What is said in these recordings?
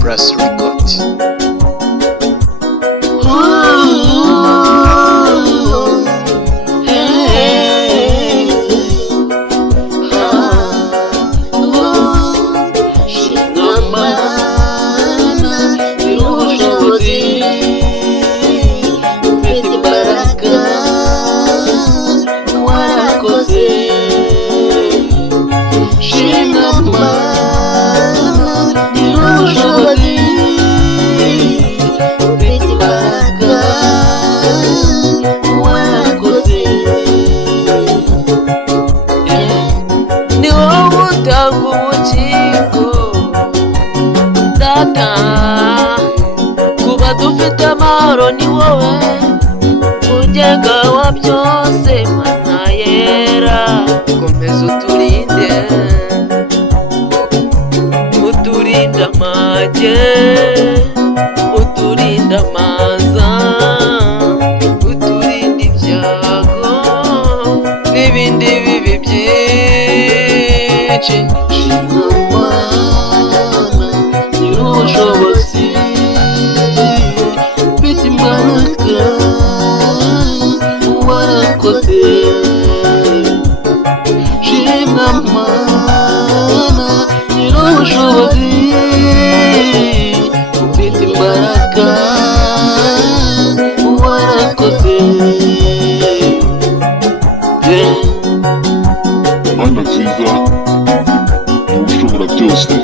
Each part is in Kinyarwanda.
Press record. Kuba dufite amahoro ni wowe mugenga wa byose, Mana yera komeza uturinde, uturinde amage, uturinde amaza, uturinde ibyago n'ibindi bibi byinshi. Ubushobozi ufite imbaraga warakoze, shimwa Mana nyir'ubushobozi ufite imbaraga warakoze. Mana nziza ushobora byose,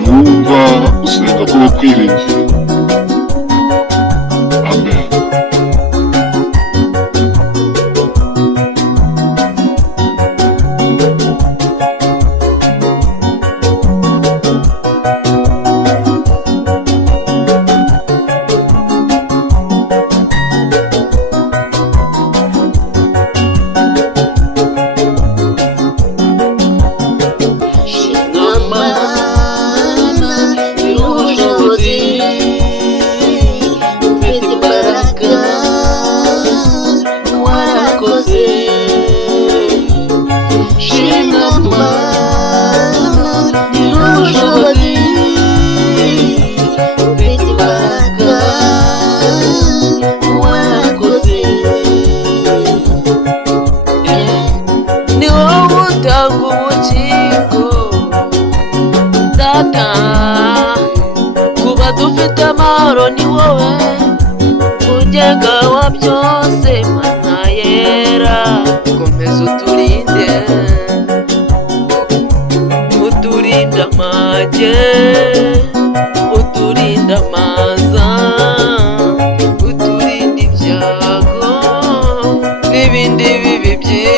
numva usenga ko bakwiringiye. Amen. Kuba dufite amahoro ni wowe mugenga wa byose, Mana yera komeza uturinde, uturinde amage, uturinde amaza, uturinde ibyago n'ibindi bibi byinshi.